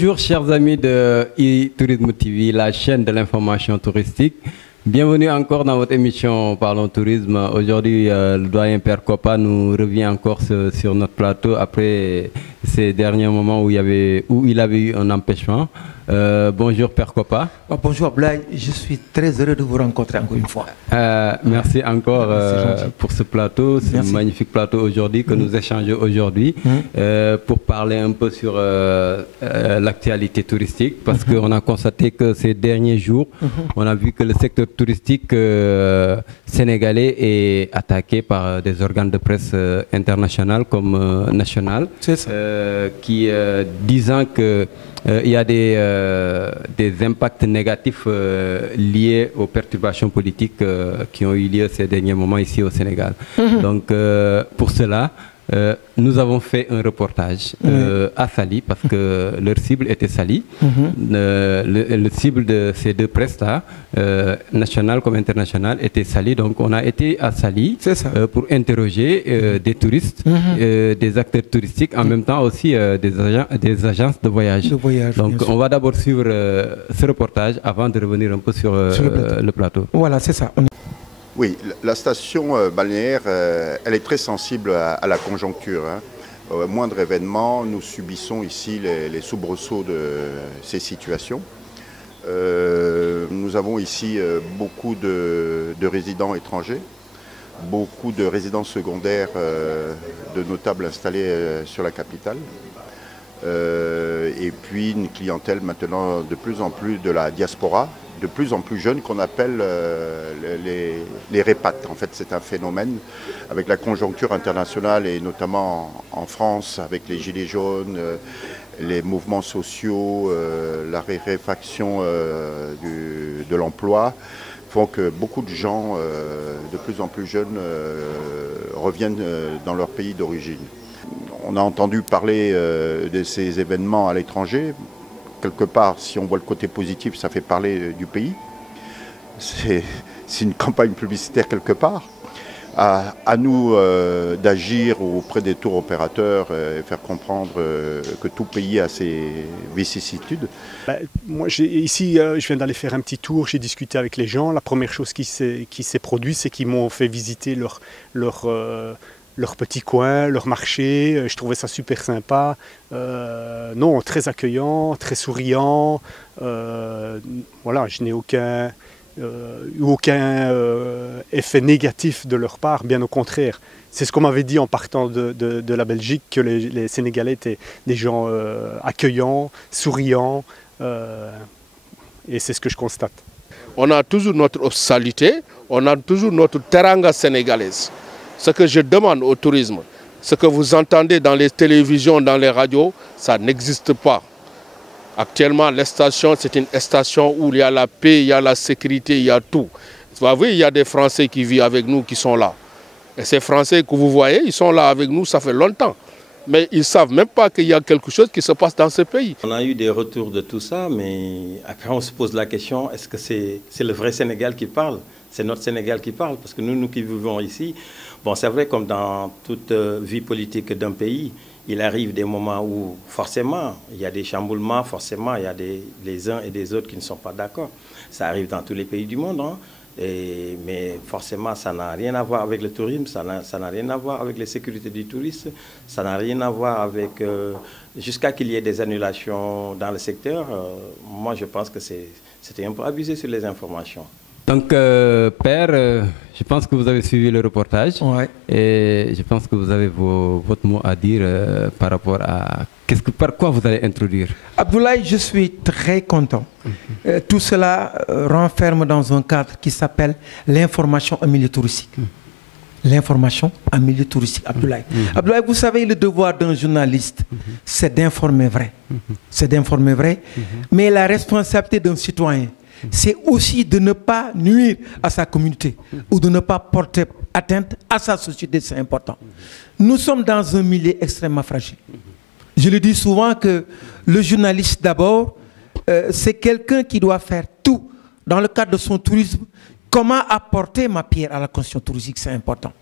Bonjour chers amis de e-Tourisme TV, la chaîne de l'information touristique. Bienvenue encore dans votre émission Parlons Tourisme. Aujourd'hui, le doyen Père Kopa nous revient encore sur notre plateau après ces derniers moments où il avait eu un empêchement. Bonjour Père Kopa. Bonjour Abdoulaye, je suis très heureux de vous rencontrer encore une fois. Merci encore pour ce plateau, ce magnifique plateau aujourd'hui que nous échangeons aujourd'hui pour parler un peu sur l'actualité touristique parce qu'on a constaté que ces derniers jours, on a vu que le secteur touristique sénégalais est attaqué par des organes de presse internationaux comme national qui disant que il y a des impacts négatifs liés aux perturbations politiques qui ont eu lieu ces derniers moments ici au Sénégal. Donc pour cela, nous avons fait un reportage à Saly parce que leur cible était Saly. Le cible de ces deux presses-là, national comme international, était Saly. Donc on a été à Saly pour interroger des touristes, des acteurs touristiques, en même temps aussi des agences de voyage. Donc on va d'abord suivre ce reportage avant de revenir un peu sur le plateau. Voilà, c'est ça. Oui, la station balnéaire, elle est très sensible à la conjoncture. Au moindre événement, nous subissons ici les soubresauts de ces situations. Nous avons ici beaucoup de résidents étrangers, beaucoup de résidents secondaires de notables installés sur la capitale. Et puis une clientèle maintenant de plus en plus de la diaspora, de plus en plus jeunes qu'on appelle les répates. En fait, c'est un phénomène avec la conjoncture internationale et notamment en France avec les gilets jaunes, les mouvements sociaux, la raréfaction de l'emploi font que beaucoup de gens de plus en plus jeunes reviennent dans leur pays d'origine. On a entendu parler de ces événements à l'étranger. Quelque part, si on voit le côté positif, ça fait parler du pays. C'est une campagne publicitaire quelque part. À nous d'agir auprès des tours opérateurs et faire comprendre que tout pays a ses vicissitudes. Moi, ici, je viens d'aller faire un petit tour, j'ai discuté avec les gens. La première chose qui s'est produite, c'est qu'ils m'ont fait visiter leur petit coin, leur marché. Je trouvais ça super sympa. Non, très accueillant, très souriant. Voilà, je n'ai aucun effet négatif de leur part, bien au contraire. C'est ce qu'on m'avait dit en partant de la Belgique, que les Sénégalais étaient des gens accueillants, souriants, et c'est ce que je constate. On a toujours notre hospitalité, on a toujours notre teranga sénégalaise. Ce que je demande au tourisme, ce que vous entendez dans les télévisions, dans les radios, ça n'existe pas. Actuellement, la station, c'est une station où il y a la paix, il y a la sécurité, il y a tout. Vous voyez, il y a des Français qui vivent avec nous, qui sont là. Et ces Français que vous voyez, ils sont là avec nous, ça fait longtemps. Mais ils ne savent même pas qu'il y a quelque chose qui se passe dans ce pays. On a eu des retours de tout ça, mais après on se pose la question, est-ce que c'est le vrai Sénégal qui parle? C'est notre Sénégal qui parle, parce que nous qui vivons ici, bon, c'est vrai, comme dans toute vie politique d'un pays, il arrive des moments où forcément il y a des chamboulements, forcément il y a les uns et des autres qui ne sont pas d'accord. Ça arrive dans tous les pays du monde, hein. Mais forcément ça n'a rien à voir avec le tourisme, ça n'a rien à voir avec les sécurités du touriste, ça n'a rien à voir avec... jusqu'à qu'il y ait des annulations dans le secteur, moi je pense que c'était un peu abusé sur les informations. Donc, Père, je pense que vous avez suivi le reportage et je pense que vous avez votre mot à dire par rapport à par quoi vous allez introduire. Abdoulaye, je suis très content. Tout cela renferme dans un cadre qui s'appelle l'information en milieu touristique. L'information en milieu touristique, Abdoulaye. Abdoulaye, vous savez, le devoir d'un journaliste, c'est d'informer vrai. C'est d'informer vrai, mais la responsabilité d'un citoyen, c'est aussi de ne pas nuire à sa communauté ou de ne pas porter atteinte à sa société, c'est important. Nous sommes dans un milieu extrêmement fragile. Je le dis souvent que le journaliste d'abord, c'est quelqu'un qui doit faire tout dans le cadre de son tourisme. Comment apporter ma pierre à la construction touristique, c'est important.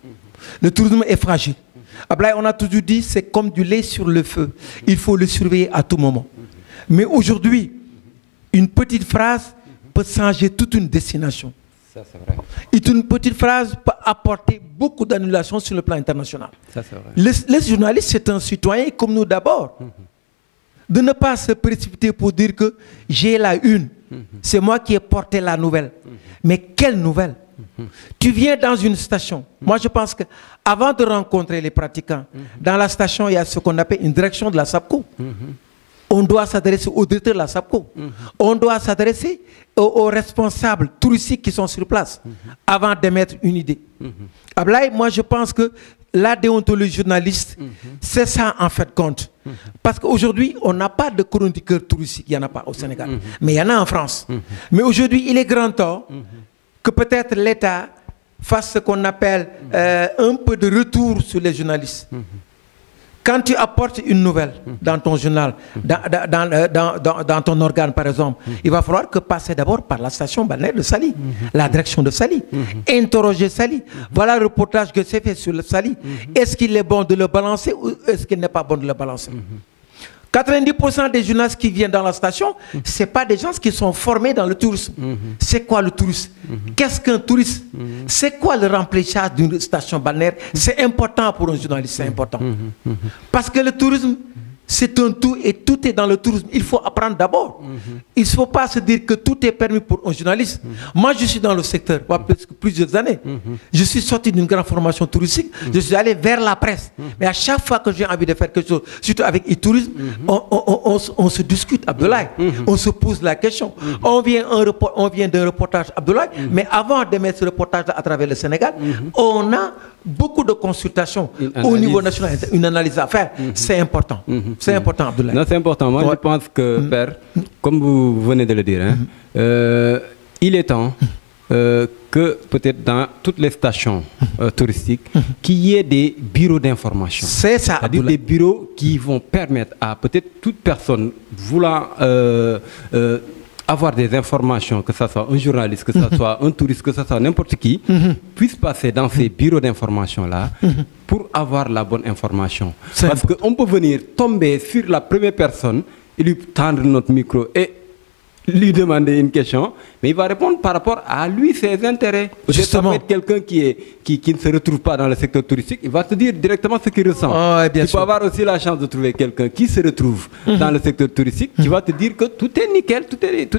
Le tourisme est fragile. Ablaye, on a toujours dit, c'est comme du lait sur le feu. Il faut le surveiller à tout moment. Mais aujourd'hui, une petite phrase peut changer toute une destination. Ça, c'est vrai. Et une petite phrase peut apporter beaucoup d'annulations sur le plan international. Ça, c'est vrai. Les journalistes, c'est un citoyen comme nous d'abord. De ne pas se précipiter pour dire que j'ai la une. C'est moi qui ai porté la nouvelle. Mais quelle nouvelle? Tu viens dans une station. Moi, je pense qu'avant de rencontrer les pratiquants, dans la station, il y a ce qu'on appelle une direction de la SAPCO. On doit s'adresser au directeur de la SAPCO. On doit s'adresser aux responsables touristiques qui sont sur place avant d'émettre une idée. Ablaye, moi, je pense que la déontologie journaliste, c'est ça en fait compte. Parce qu'aujourd'hui, on n'a pas de chroniqueur touristique, il n'y en a pas au Sénégal. Mais il y en a en France. Mais aujourd'hui, il est grand temps que peut-être l'État fasse ce qu'on appelle un peu de retour sur les journalistes. Quand tu apportes une nouvelle dans ton journal, dans ton organe par exemple, il va falloir que passer d'abord par la station balnéaire de Saly, la direction de Saly, interroger Saly. Voilà le reportage que c'est fait sur le Saly. Est-ce qu'il est bon de le balancer ou est-ce qu'il n'est pas bon de le balancer? 90% des journalistes qui viennent dans la station, ce n'est pas des gens qui sont formés dans le tourisme. C'est quoi le tourisme? Qu'est-ce qu'un touriste? C'est quoi le remplissage d'une station balnéaire? C'est important pour un journaliste, c'est important. Parce que le tourisme, c'est un tout et tout est dans le tourisme. Il faut apprendre d'abord. Il ne faut pas se dire que tout est permis pour un journaliste. Moi, je suis dans le secteur depuis plusieurs années. Je suis sorti d'une grande formation touristique. Je suis allé vers la presse. Mais à chaque fois que j'ai envie de faire quelque chose, surtout avec e-tourisme, on se discute, Abdoulaye. On se pose la question. On vient d'un reportage, Abdoulaye, mais avant de mettre ce reportage à travers le Sénégal, on a beaucoup de consultations au niveau national, une analyse à faire. C'est important. C'est important, Abdoulaye. Non, c'est important. Moi, je pense que, Père, comme vous venez de le dire, il est temps que peut-être dans toutes les stations touristiques, qu'il y ait des bureaux d'information. C'est ça, c'est-à-dire des bureaux qui vont permettre à peut-être toute personne voulant avoir des informations, que ce soit un journaliste, que ce soit un touriste, que ce soit n'importe qui, puisse passer dans ces bureaux d'information-là pour avoir la bonne information. Parce qu'on peut venir tomber sur la première personne et lui tendre notre micro et lui demander une question, mais il va répondre par rapport à lui, ses intérêts. Justement. Peut-être quelqu'un qui ne se retrouve pas dans le secteur touristique, il va te dire directement ce qu'il ressent. Tu peux avoir aussi la chance de trouver quelqu'un qui se retrouve dans le secteur touristique, qui va te dire que tout est nickel, tout est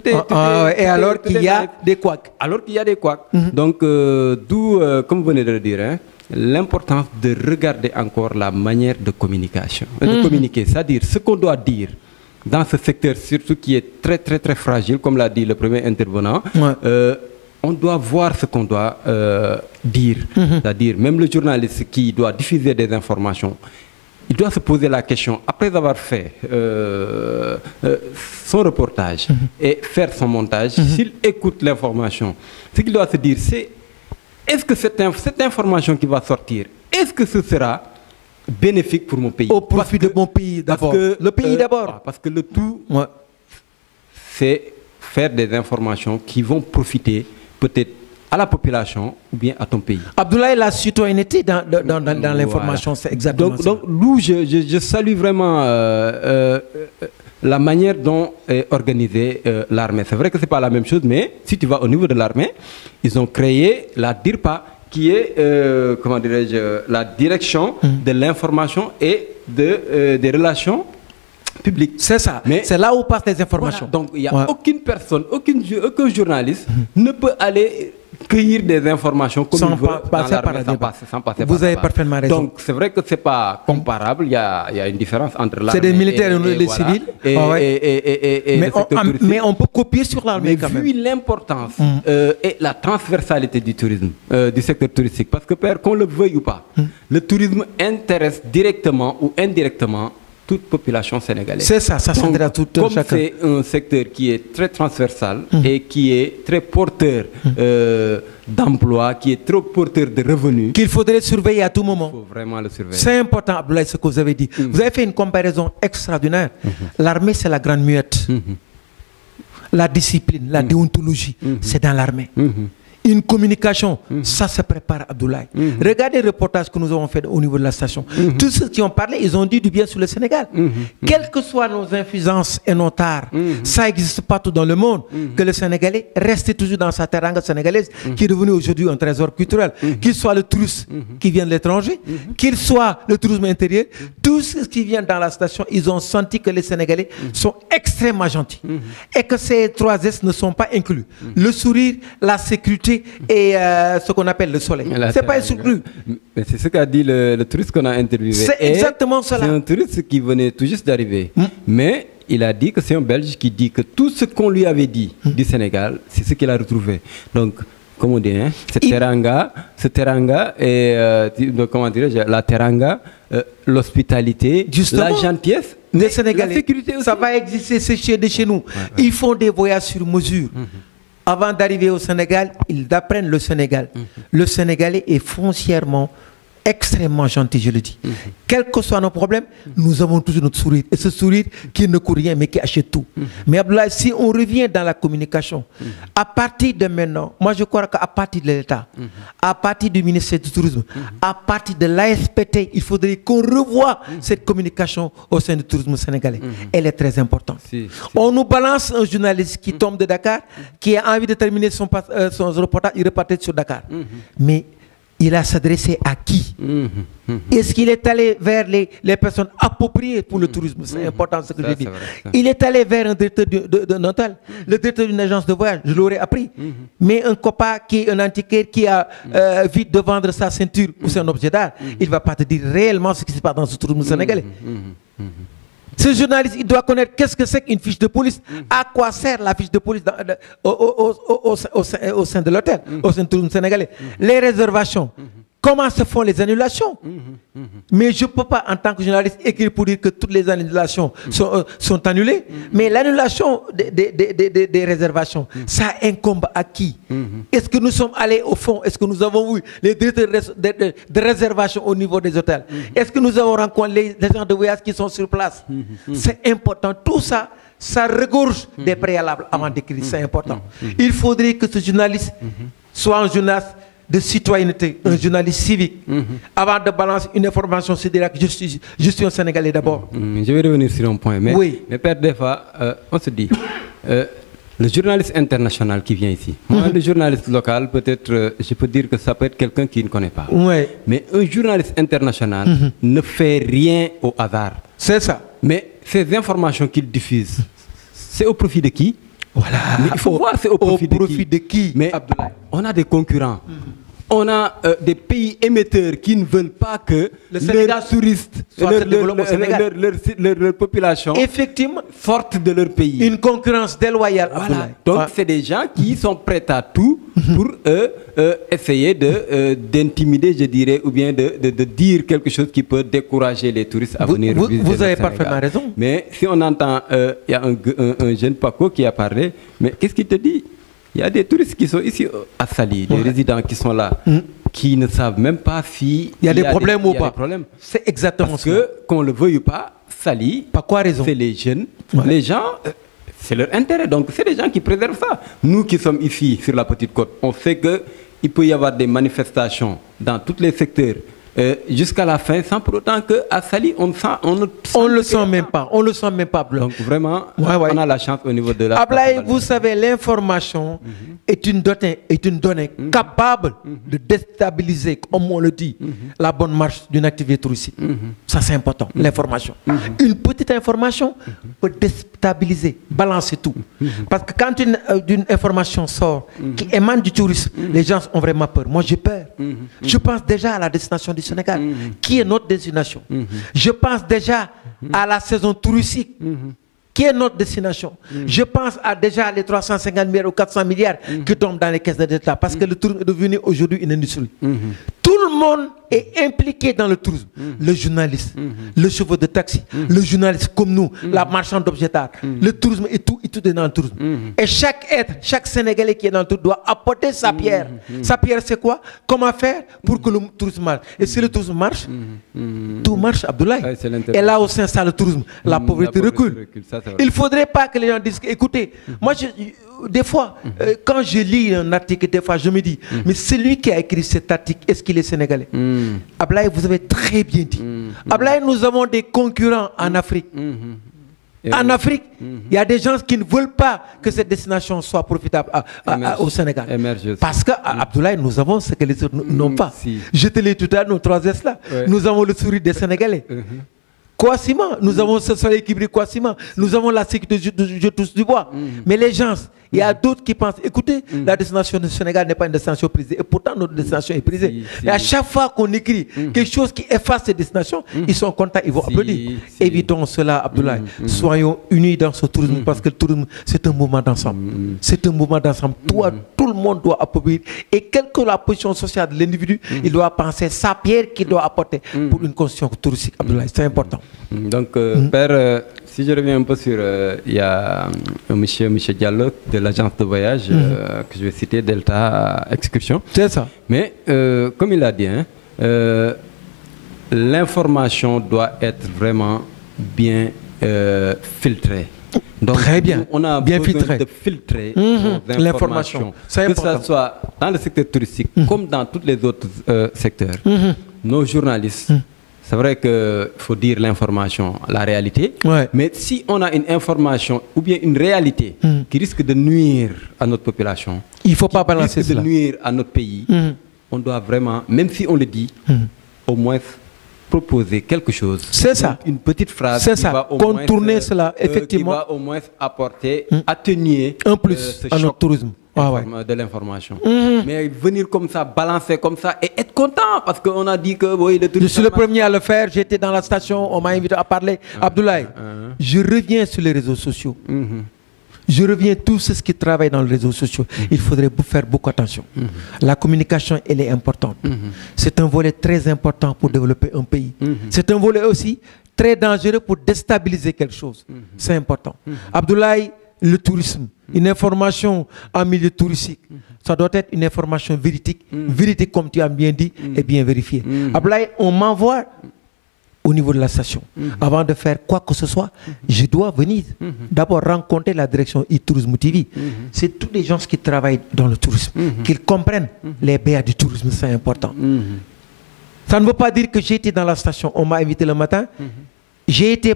et alors qu'il y a des couacs. Alors qu'il y a des couacs. Donc, d'où, comme vous venez de le dire, l'importance de regarder encore la manière de communication, de communiquer, c'est-à-dire ce qu'on doit dire dans ce secteur, surtout qui est très très très fragile, comme l'a dit le premier intervenant. On doit voir ce qu'on doit dire, c'est-à-dire même le journaliste qui doit diffuser des informations, il doit se poser la question, après avoir fait son reportage et faire son montage, s'il écoute l'information, ce qu'il doit se dire, c'est est-ce que cette information qui va sortir, est-ce que ce sera bénéfique pour mon pays? Au profit de mon pays d'abord. Le pays d'abord. Parce que le tout, c'est faire des informations qui vont profiter peut-être à la population ou bien à ton pays. Abdoulaye, la citoyenneté dans l'information, c'est exactement ça. Donc, nous, je salue vraiment la manière dont est organisée l'armée. C'est vrai que ce n'est pas la même chose, mais si tu vas au niveau de l'armée, ils ont créé la DIRPA, qui est, comment dirais-je, la direction de l'information et des relations publiques. C'est ça, c'est là où passent les informations. Voilà. Donc il n'y a aucune personne, aucun journaliste ne peut aller cueillir des informations comme il veut passer par la débat. Vous avez parfaitement raison. Donc c'est vrai que ce n'est pas comparable, il y a une différence entre l'armée. C'est des militaires et les civils. Mais on peut copier sur l'armée quand même. Vu l'importance et la transversalité du tourisme, du secteur touristique, parce que qu'on le veuille ou pas, le tourisme intéresse directement ou indirectement toute population sénégalaise. C'est ça, ça s'intéresse à tout chacun. Comme c'est un secteur qui est très transversal et qui est très porteur d'emploi, qui est trop porteur de revenus. Qu'il faudrait surveiller à tout moment. Il faut vraiment le surveiller. C'est important, Abdoulaye, ce que vous avez dit. Vous avez fait une comparaison extraordinaire. L'armée, c'est la grande muette. La discipline, la déontologie, c'est dans l'armée. une communication, ça se prépare, Abdoulaye. Regardez le reportage que nous avons fait au niveau de la station. Tous ceux qui ont parlé, ils ont dit du bien sur le Sénégal. Quelles que soient nos infusances et nos tares, ça existe partout dans le monde, que le Sénégalais reste toujours dans sa teranga sénégalaise, qui est devenue aujourd'hui un trésor culturel. Qu'il soit le touriste qui vient de l'étranger, qu'il soit le tourisme intérieur, tous ceux qui viennent dans la station, ils ont senti que les Sénégalais sont extrêmement gentils. Et que ces 3 S ne sont pas inclus. Le sourire, la sécurité, et ce qu'on appelle le soleil. C'est pas exclu. Mais c'est ce qu'a dit le touriste qu'on a interviewé. C'est exactement cela. C'est un touriste qui venait tout juste d'arriver. Mais il a dit que c'est un Belge qui dit que tout ce qu'on lui avait dit du Sénégal, c'est ce qu'il a retrouvé. Donc, comme on dit, hein, ce teranga et comment dirais-je, la teranga, l'hospitalité, la gentillesse, les Sénégalais, la sécurité aussi. Ça va exister, c'est chez nous. Ils font des voyages sur mesure. Avant d'arriver au Sénégal, ils apprennent le Sénégal. Le Sénégalais est foncièrement extrêmement gentil, je le dis. Quels que soient nos problèmes, nous avons toujours notre sourire. Et ce sourire qui ne coûte rien, mais qui achète tout. Mais Abdoulaye, si on revient dans la communication, à partir de maintenant, moi je crois qu'à partir de l'État, à partir du ministère du Tourisme, à partir de l'ASPT, il faudrait qu'on revoie cette communication au sein du tourisme sénégalais. Elle est très importante. On nous balance un journaliste qui tombe de Dakar, qui a envie de terminer son reportage, il repartait sur Dakar. Mais il a s'adressé à qui? Est-ce qu'il est allé vers les personnes appropriées pour le tourisme? C'est important ce que je dis. Il est allé vers un directeur d'un hôtel, le directeur d'une agence de voyage, je l'aurais appris. Mais un copain qui est un antiquaire qui a vite de vendre sa ceinture ou c'est un objet d'art, il ne va pas te dire réellement ce qui se passe dans ce tourisme sénégalais. Ce journaliste, il doit connaître qu'est-ce que c'est qu'une fiche de police, à quoi sert la fiche de police au sein de l'hôtel, au sein du tourisme sénégalais. Les réservations, comment se font les annulations. Mais je ne peux pas, en tant que journaliste, écrire pour dire que toutes les annulations sont annulées. Mais l'annulation des réservations, ça incombe à qui? Est-ce que nous sommes allés au fond? Est-ce que nous avons vu les directeurs de réservation au niveau des hôtels? Est-ce que nous avons rencontré les gens de voyage qui sont sur place? C'est important. Tout ça, ça regorge des préalables avant d'écrire. C'est important. Il faudrait que ce journaliste soit un journaliste de citoyenneté, un journaliste civique. Avant de balancer une information, c'est dire que je suis un Sénégalais d'abord. Je vais revenir sur un point. Mais, oui. Mais Père, des fois, on se dit, le journaliste international qui vient ici, moi, le journaliste local, peut-être, je peux dire que ça peut être quelqu'un qui ne connaît pas. Mais un journaliste international ne fait rien au hasard. C'est ça. Mais ces informations qu'il diffuse, c'est au profit de qui? Voilà. Mais il faut voir c'est au profit de qui? Mais Abdoulaye, on a des concurrents. On a des pays émetteurs qui ne veulent pas que leurs touristes, leur population effectivement sortent de leur pays. Une concurrence déloyale. Voilà. Donc c'est des gens qui sont prêts à tout pour essayer d'intimider, je dirais, ou bien de dire quelque chose qui peut décourager les touristes à venir visiter Vous avez le parfaitement Sénégal. raison. Mais si on entend, il y a un jeune Paco qui a parlé, mais qu'est-ce qu'il te dit? Il y a des touristes qui sont ici à Saly, des résidents qui sont là, qui ne savent même pas s'il y a des problèmes ou pas. C'est exactement ça. Parce que, qu'on le veuille ou pas, Saly, c'est les jeunes, les gens, c'est leur intérêt. Donc, c'est les gens qui préservent ça. Nous qui sommes ici, sur la Petite Côte, on sait qu'il peut y avoir des manifestations dans tous les secteurs. Jusqu'à la fin, sans pour autant qu'à Saly, on le sent même pas. On le sent même pas. Donc vraiment, on a la chance au niveau de la... Ablaye, vous savez, l'information est une donnée capable de déstabiliser, comme on le dit, la bonne marche d'une activité touristique. Ça, c'est important, l'information. Une petite information peut déstabiliser, balancer tout. Parce que quand une information sort qui émane du tourisme, les gens ont vraiment peur. Moi, j'ai peur. Je pense déjà à la destination du Sénégal, qui est notre destination. Je pense déjà à la saison touristique, qui est notre destination. Je pense déjà les 350 milliards ou 400 milliards qui tombent dans les caisses de l'État, parce que le tourisme est devenu aujourd'hui une industrie. Tout le monde est impliqué dans le tourisme. Le journaliste, le chauffeur de taxi, le journaliste comme nous, la marchande d'objets d'art, le tourisme et tout est dans le tourisme. Et chaque être, chaque Sénégalais qui est dans le tourisme doit apporter sa pierre. Sa pierre, c'est quoi? Comment faire pour que le tourisme marche? Et si le tourisme marche, tout marche, Abdoulaye. Et là, au sein de ça, le tourisme, la pauvreté recule. Il ne faudrait pas que les gens disent, écoutez, moi, des fois, quand je lis un article, des fois, je me dis, mais celui qui a écrit cet article, est-ce qu'il est sénégalais? Abdoulaye, vous avez très bien dit. Abdoulaye, nous avons des concurrents en Afrique. En Afrique, il y a des gens qui ne veulent pas que cette destination soit profitable au Sénégal. Parce que, Abdoulaye, nous avons ce que les autres n'ont pas. Je te l'ai dit tout à l'heure, nos 3 S là. Nous avons le sourire des Sénégalais. Kouassima, nous avons ce soleil qui brille Kouassima, nous avons la sécurité de je touche du bois. Mais les gens, il y a d'autres qui pensent, écoutez, la destination du Sénégal n'est pas une destination prisée, et pourtant notre destination est prisée. Et à chaque fois qu'on écrit quelque chose qui efface cette destination, ils sont contents, ils vont applaudir. Évitons cela, Abdoulaye. Soyons unis dans ce tourisme, parce que le tourisme, c'est un mouvement d'ensemble. C'est un mouvement d'ensemble. Tout le monde doit applaudir. Et quelle que la position sociale de l'individu, il doit penser sa pierre qu'il doit apporter pour une construction touristique, Abdoulaye. C'est important. Donc, Père, si je reviens un peu sur, il y a monsieur Diallo de l'agence de voyage que je vais citer, Delta Excursion. C'est ça. Mais comme il a dit, l'information doit être vraiment bien filtrée. Donc, très bien. On a bien besoin de filtrer l'information. Que ce soit dans le secteur touristique comme dans tous les autres secteurs. Nos journalistes. C'est vrai qu'il faut dire l'information, la réalité, mais si on a une information ou bien une réalité qui risque de nuire à notre population, il ne faut pas balancer cela. De nuire à notre pays, on doit vraiment, même si on le dit, au moins proposer quelque chose. C'est ça. Une petite phrase qui va au contourner moins, cela, effectivement. Qui va au moins apporter, atténuer un plus à notre tourisme. De l'information. Mais venir comme ça, balancer comme ça et être content parce qu'on a dit que oui, le tourisme. Je suis le premier à le faire. J'étais dans la station, on m'a invité à parler. Abdoulaye, je reviens sur les réseaux sociaux. Je reviens tous ceux qui travaillent dans les réseaux sociaux. Il faudrait faire beaucoup attention. La communication, elle est importante. C'est un volet très important pour développer un pays. C'est un volet aussi très dangereux pour déstabiliser quelque chose. C'est important. Abdoulaye, le tourisme, une information en milieu touristique, ça doit être une information véridique, véridique comme tu as bien dit, et bien vérifiée. Abdoulaye, on m'envoie au niveau de la station. Avant de faire quoi que ce soit, je dois venir d'abord rencontrer la direction e-Tourisme TV. C'est tous les gens qui travaillent dans le tourisme, qu'ils comprennent les BA du tourisme, c'est important. Ça ne veut pas dire que j'ai été dans la station, on m'a invité le matin, j'ai été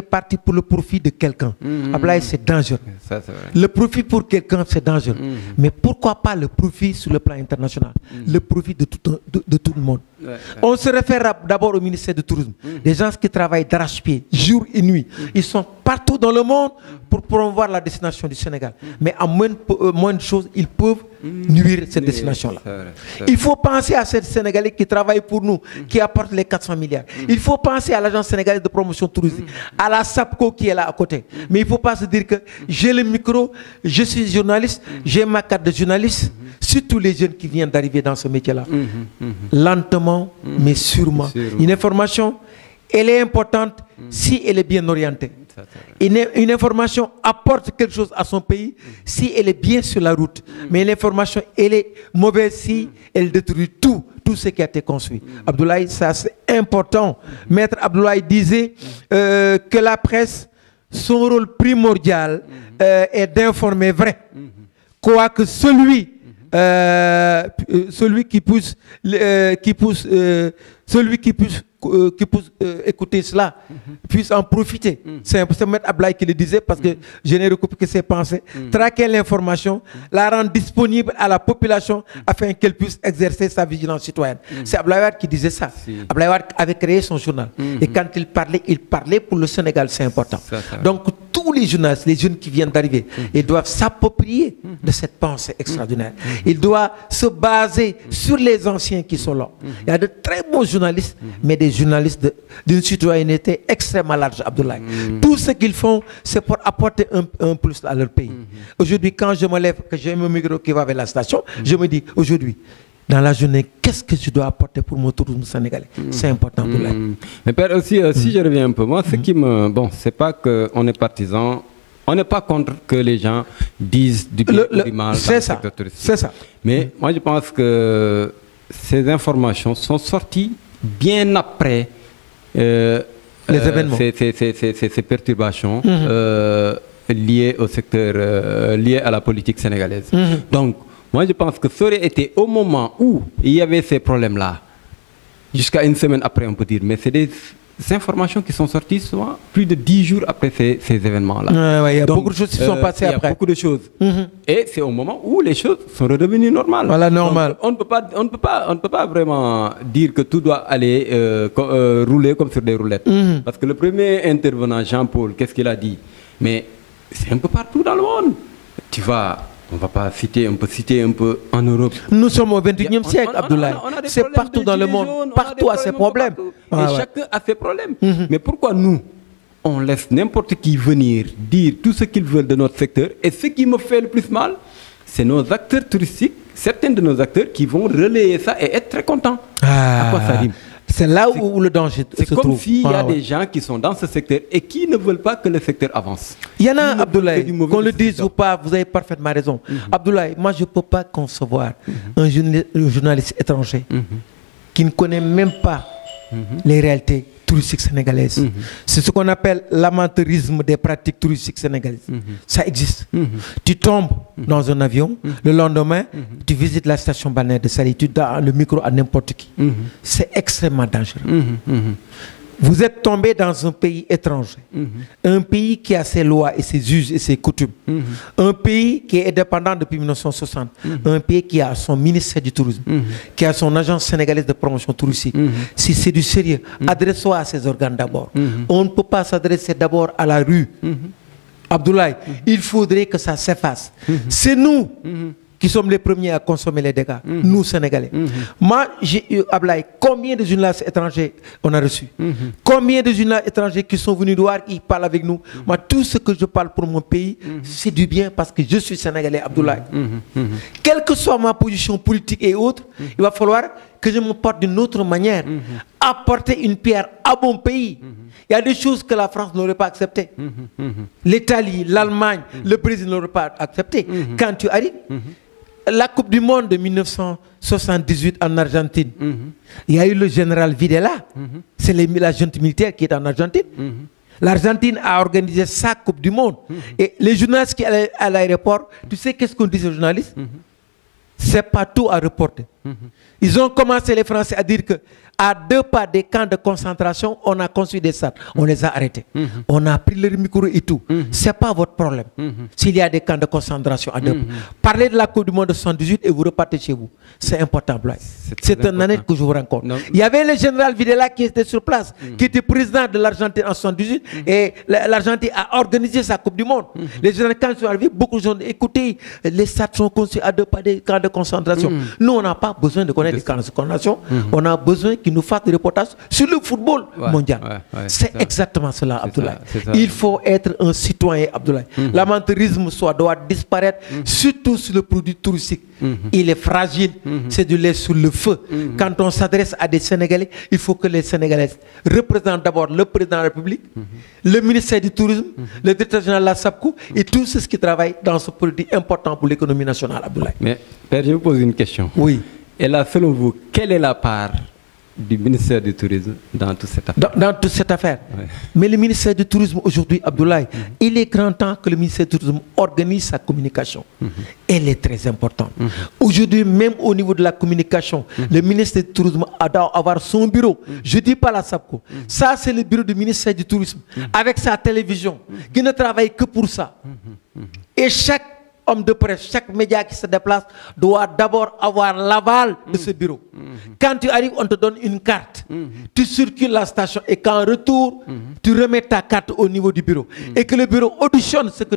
parti pour le profit de quelqu'un. Abdoulaye, c'est dangereux. Ça, c'est vrai. Le profit pour quelqu'un, c'est dangereux. Mais pourquoi pas le profit sur le plan international? Le profit de tout le monde. On se réfère d'abord au ministère du Tourisme. Des gens qui travaillent d'arrache-pied, jour et nuit. Ils sont partout dans le monde pour promouvoir la destination du Sénégal. Mais à moins de choses, ils peuvent nuire cette destination-là. Il faut penser à ces Sénégalais qui travaillent pour nous, qui apportent les 400 milliards. Il faut penser à l'agence sénégalaise de promotion touristique, à la SAPCO qui est là à côté. Mais il ne faut pas se dire que j'ai le micro, je suis journaliste, j'ai ma carte de journaliste. Surtout les jeunes qui viennent d'arriver dans ce métier-là. Lentement, mais sûrement. Une information, elle est importante si elle est bien orientée. Une information apporte quelque chose à son pays si elle est bien sur la route. Mais l'information, elle est mauvaise si elle détruit tout ce qui a été construit. Abdoulaye, ça c'est important. Maître Abdoulaye disait que la presse, son rôle primordial est d'informer vrai. Quoique celui qui pousse écouter cela puisse en profiter. C'est M. Abdoulaye qui le disait parce que je n'ai recoupé que ses pensées. Traquer l'information, la rendre disponible à la population afin qu'elle puisse exercer sa vigilance citoyenne. C'est Abdoulaye qui disait ça. Abdoulaye avait créé son journal. Et quand il parlait pour le Sénégal, c'est important. Donc tous les journalistes, les jeunes qui viennent d'arriver, ils doivent s'approprier de cette pensée extraordinaire. Ils doivent se baser sur les anciens qui sont là. Il y a de très bons journalistes, mais des journalistes d'une citoyenneté extrêmement large, Abdoulaye. Tout ce qu'ils font, c'est pour apporter un plus à leur pays. Aujourd'hui, quand je me lève, que j'ai mon micro qui va vers la station, je me dis, aujourd'hui, dans la journée, qu'est-ce que je dois apporter pour mon tourisme sénégalais? C'est important pour là. Mais Père, aussi, si je reviens un peu, moi, ce qui me... Bon, c'est pas qu'on est partisan, on n'est pas contre que les gens disent du bien ou du mal dans le secteur touristique. C'est ça. Mais moi, je pense que ces informations sont sorties bien après les événements. Ces perturbations liées au secteur, liées à la politique sénégalaise. Donc, moi, je pense que ça aurait été au moment où il y avait ces problèmes-là, jusqu'à une semaine après, on peut dire, mais c'est des informations qui sont sorties souvent plus de 10 jours après ces événements-là. Il y a beaucoup de choses qui sont passées après. Il y a beaucoup de choses. Et c'est au moment où les choses sont redevenues normales. Voilà, normal. Donc, on ne peut pas vraiment dire que tout doit aller rouler comme sur des roulettes. Parce que le premier intervenant, Jean-Paul, qu'est-ce qu'il a dit? Mais c'est un peu partout dans le monde. Tu vas... On va pas citer, on peut citer un peu en Europe. Nous sommes au 21e siècle, Abdoulaye. C'est partout dans le monde, partout à ces problèmes. Et chacun a ses problèmes. Mais pourquoi nous, on laisse n'importe qui venir dire tout ce qu'ils veulent de notre secteur? Et ce qui me fait le plus mal, c'est nos acteurs touristiques, certains de nos acteurs qui vont relayer ça et être très contents. À quoi ça rime? C'est là où le danger se trouve. C'est comme s'il y a des gens qui sont dans ce secteur et qui ne veulent pas que le secteur avance. Il y en a, Abdoulaye, qu'on le dise ou pas, vous avez parfaitement raison. Abdoulaye, moi je ne peux pas concevoir un journaliste étranger qui ne connaît même pas les réalités touristiques sénégalaises. C'est ce qu'on appelle l'amateurisme des pratiques touristiques sénégalaises. Ça existe. Tu tombes dans un avion, le lendemain, tu visites la station balnéaire de Saly, tu donnes le micro à n'importe qui. C'est extrêmement dangereux. Vous êtes tombé dans un pays étranger, un pays qui a ses lois et ses us et ses coutumes, un pays qui est indépendant depuis 1960, un pays qui a son ministère du tourisme, qui a son agence sénégalaise de promotion touristique. Si c'est du sérieux, adresse-toi à ces organes d'abord. On ne peut pas s'adresser d'abord à la rue. Abdoulaye, il faudrait que ça s'efface. C'est nous qui sommes les premiers à consommer les dégâts, nous Sénégalais. Moi, Abdoulaye, combien de journalistes étrangers on a reçus? Combien de journalistes étrangers qui sont venus voir, qui parlent avec nous? Moi, tout ce que je parle pour mon pays, c'est du bien parce que je suis Sénégalais, Abdoulaye. Quelle que soit ma position politique et autre, il va falloir que je me porte d'une autre manière, apporter une pierre à mon pays. Il y a des choses que la France n'aurait pas acceptées. L'Italie, l'Allemagne, le Brésil n'auraient pas accepté. Quand tu arrives, la Coupe du Monde de 1978 en Argentine, il y a eu le général Videla, c'est la junte militaire qui est en Argentine. L'Argentine a organisé sa Coupe du Monde. Et les journalistes qui allaient à l'aéroport, tu sais qu'est-ce qu'on dit aux journalistes? C'est pas tout à reporter. Ils ont commencé, les Français, à dire que à 2 pas des camps de concentration, on a construit des stades. On les a arrêtés. On a pris leur micro et tout. Ce n'est pas votre problème. S'il y a des camps de concentration à 2 pas. Parlez de la Coupe du Monde de 78 et vous repartez chez vous. C'est important, Blaise. C'est un année que je vous rencontre. Il y avait le général Videla qui était sur place, qui était président de l'Argentine en 78. Et l'Argentine a organisé sa Coupe du Monde. Les généraux, quand ils sont arrivés, beaucoup de gens ont dit, écoutez, les stades sont construits à 2 pas des camps de concentration. Nous, on n'a pas besoin de connaître les camps de concentration. On a besoin qu'ils nous fassent des reportages sur le football mondial. C'est exactement cela, Abdoulaye. Il faut être un citoyen, Abdoulaye. L'amateurisme doit disparaître, surtout sur le produit touristique. Il est fragile, c'est du lait sur le feu. Quand on s'adresse à des Sénégalais, il faut que les Sénégalais représentent d'abord le président de la République, le ministère du Tourisme, le directeur général de la SAPCO et tous ceux qui travaillent dans ce produit important pour l'économie nationale, Abdoulaye. Mais, Père, je vous pose une question. Oui. Et là, selon vous, quelle est la part du ministère du Tourisme dans toute cette affaire? Dans toute cette affaire. Mais le ministère du Tourisme aujourd'hui, Abdoulaye, il est grand temps que le ministère du Tourisme organise sa communication. Elle est très importante. Aujourd'hui, même au niveau de la communication, le ministère du Tourisme doit avoir son bureau. Je ne dis pas la SAPCO. Ça, c'est le bureau du ministère du Tourisme, avec sa télévision, qui ne travaille que pour ça. Et chaque homme de presse, chaque média qui se déplace doit d'abord avoir l'aval de ce bureau. Quand tu arrives, on te donne une carte. Tu circules la station et qu'en retour, tu remets ta carte au niveau du bureau. Et que le bureau auditionne ce que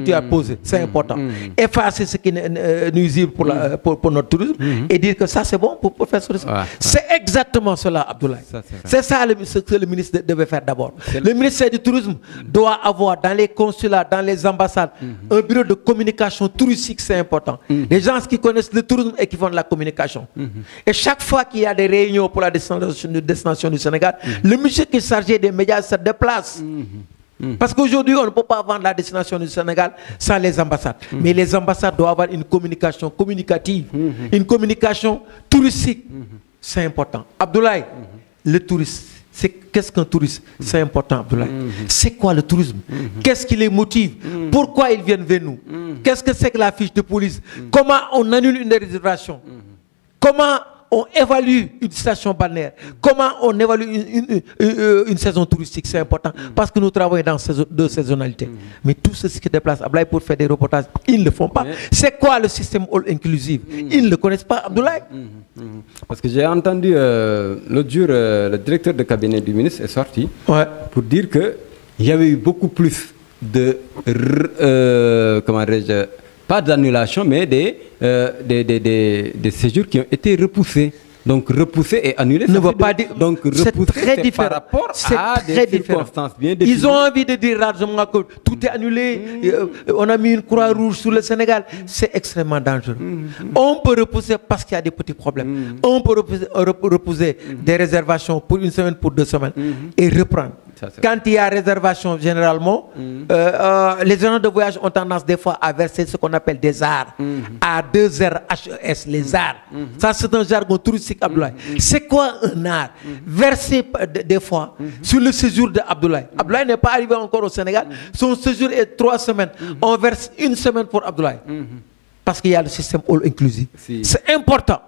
tu as posé. C'est important. Effacer ce qui est nuisible pour notre tourisme et dire que ça c'est bon pour faire ce tourisme. C'est exactement cela, Abdoulaye. C'est ça ce que le ministre devait faire d'abord. Le ministère du Tourisme doit avoir dans les consulats, dans les ambassades, un bureau de communication communication touristique, c'est important. Les gens qui connaissent le tourisme et qui font de la communication. Et chaque fois qu'il y a des réunions pour la destination du Sénégal, le monsieur qui est chargé des médias se déplace. Parce qu'aujourd'hui, on ne peut pas vendre la destination du Sénégal sans les ambassades. Mais les ambassades doivent avoir une communication communicative, une communication touristique. C'est important. Abdoulaye, le touriste, qu'est-ce qu'un touriste? C'est important, Abdoulaye. C'est quoi le tourisme? Qu'est-ce qui les motive? Pourquoi ils viennent vers nous? Qu'est-ce que c'est que la fiche de police? Comment on annule une réservation? Comment on évalue une station balnéaire? Comment on évalue une saison touristique? C'est important parce que nous travaillons dans deux saisonnalités. Mais tous ceux qui se déplacent à Abdoulaye pour faire des reportages, ils ne le font pas. C'est quoi le système all inclusive? Ils ne le connaissent pas, Abdoulaye. Parce que j'ai entendu l'autre jour, le directeur de cabinet du ministre est sorti pour dire qu'il y avait eu beaucoup plus de pas d'annulation, mais des séjours qui ont été repoussés. Donc repoussés et annulés, ne veut pas dire. Donc repoussés par rapport à des circonstances bien définies. Ils ont envie de dire largement que tout est annulé. On a mis une croix rouge sur le Sénégal. C'est extrêmement dangereux. On peut repousser parce qu'il y a des petits problèmes. On peut repousser des réservations pour une semaine, pour 2 semaines et reprendre. Quand il y a réservation, généralement, les agents de voyage ont tendance des fois à verser ce qu'on appelle des arts. A2RHES, les arts. Ça, c'est un jargon touristique, Abdoulaye. C'est quoi un art? Verser des fois sur le séjour d'Abdoulaye. Abdoulaye n'est pas arrivé encore au Sénégal. Son séjour est 3 semaines. On verse 1 semaine pour Abdoulaye. Parce qu'il y a le système all inclusive. C'est important.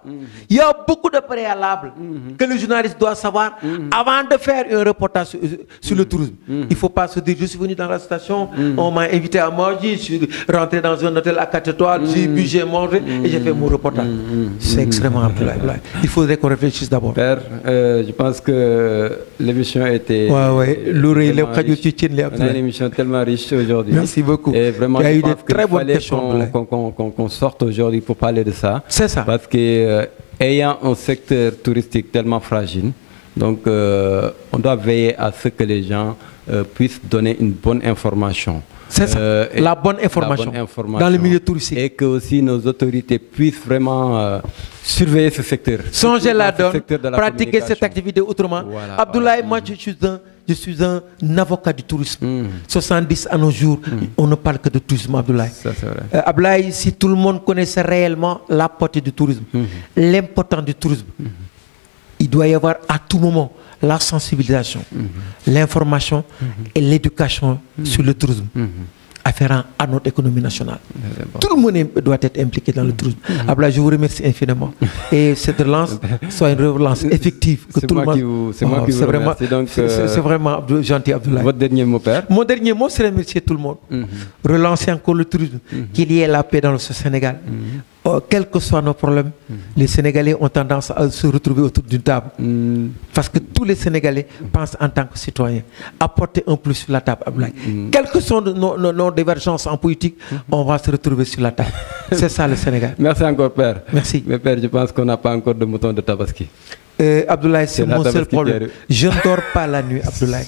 Il y a beaucoup de préalables que le journaliste doit savoir avant de faire un reportage sur le tourisme. Il ne faut pas se dire, je suis venu dans la station, on m'a invité à manger, je suis rentré dans un hôtel à 4 étoiles, j'ai bu, j'ai mangé et j'ai fait mon reportage. C'est extrêmement important. Il faudrait qu'on réfléchisse d'abord. Père, je pense que l'émission était... On a une émission tellement riche aujourd'hui. Merci beaucoup. Et vraiment, il y a eu des très bonnes questions. Qu'on sorte aujourd'hui pour parler de ça. C'est ça. Parce que ayant un secteur touristique tellement fragile, donc on doit veiller à ce que les gens puissent donner une bonne information. C'est ça, la bonne information dans le milieu touristique. Et que aussi nos autorités puissent vraiment surveiller ce secteur. Changer la donne, pratiquer cette activité autrement. Voilà, Abdoulaye, moi je suis un avocat du tourisme. 70 à nos jours, on ne parle que de tourisme, Abdoulaye. Ça, c'est vrai. Abdoulaye, si tout le monde connaissait réellement la portée du tourisme, l'importance du tourisme, il doit y avoir à tout moment la sensibilisation, l'information et l'éducation sur le tourisme afférent à notre économie nationale. Tout le monde doit être impliqué dans le tourisme. Abdoulaye, je vous remercie infiniment. Et cette relance soit une relance effective. C'est moi qui vous remercie. C'est vraiment gentil, Abdoulaye. Votre dernier mot, Père? Mon dernier mot, c'est remercier tout le monde. Relancer encore le tourisme, qu'il y ait la paix dans le Sénégal. Quels que soient nos problèmes, les Sénégalais ont tendance à se retrouver autour d'une table. Parce que tous les Sénégalais pensent en tant que citoyens. Apporter un plus sur la table, Abdoulaye. Quelles que soient nos divergences en politique, on va se retrouver sur la table. C'est ça le Sénégal. Merci encore, Père. Merci. Mais Père, je pense qu'on n'a pas encore de mouton de Tabaski. Abdoulaye, c'est mon seul problème. Je ne dors pas la nuit, Abdoulaye.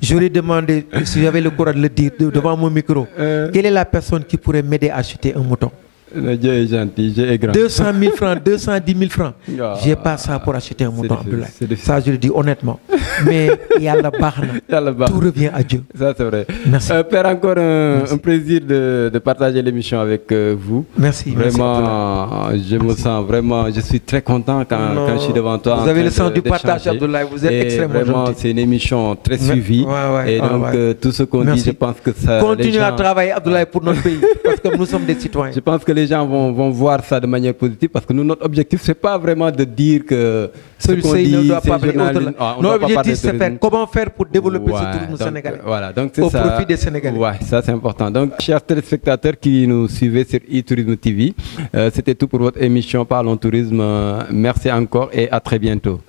J'aurais demandé, si j'avais le courage de le dire devant mon micro, quelle est la personne qui pourrait m'aider à acheter un mouton? Dieu est gentil, Dieu est grand. 200 000 francs, 210 000 francs. Je n'ai pas ça pour acheter un mouton, Abdoulaye. Ça, je le dis honnêtement. Mais il y a la barre. Tout revient à Dieu. Ça, c'est vrai. Merci. Père, encore un plaisir de partager l'émission avec vous. Merci. Vraiment, je me sens vraiment, je suis très content quand je suis devant toi. Vous avez le sens du partage, Abdoulaye. Vous êtes extrêmement gentil. C'est une émission très suivie. Et donc, tout ce qu'on dit, je pense que ça. Continuez à travailler, Abdoulaye, pour notre pays. Parce que nous sommes des citoyens. Je pense que les gens vont voir ça de manière positive parce que nous, notre objectif, ce n'est pas vraiment de dire que ce qu'on dit, ne doit pas notre objectif, c'est faire comment faire pour développer ce tourisme sénégalais au profit des Sénégalais. Ouais, ça c'est important. Donc, chers téléspectateurs qui nous suivez sur e-Tourisme TV, c'était tout pour votre émission Parlons Tourisme. Merci encore et à très bientôt.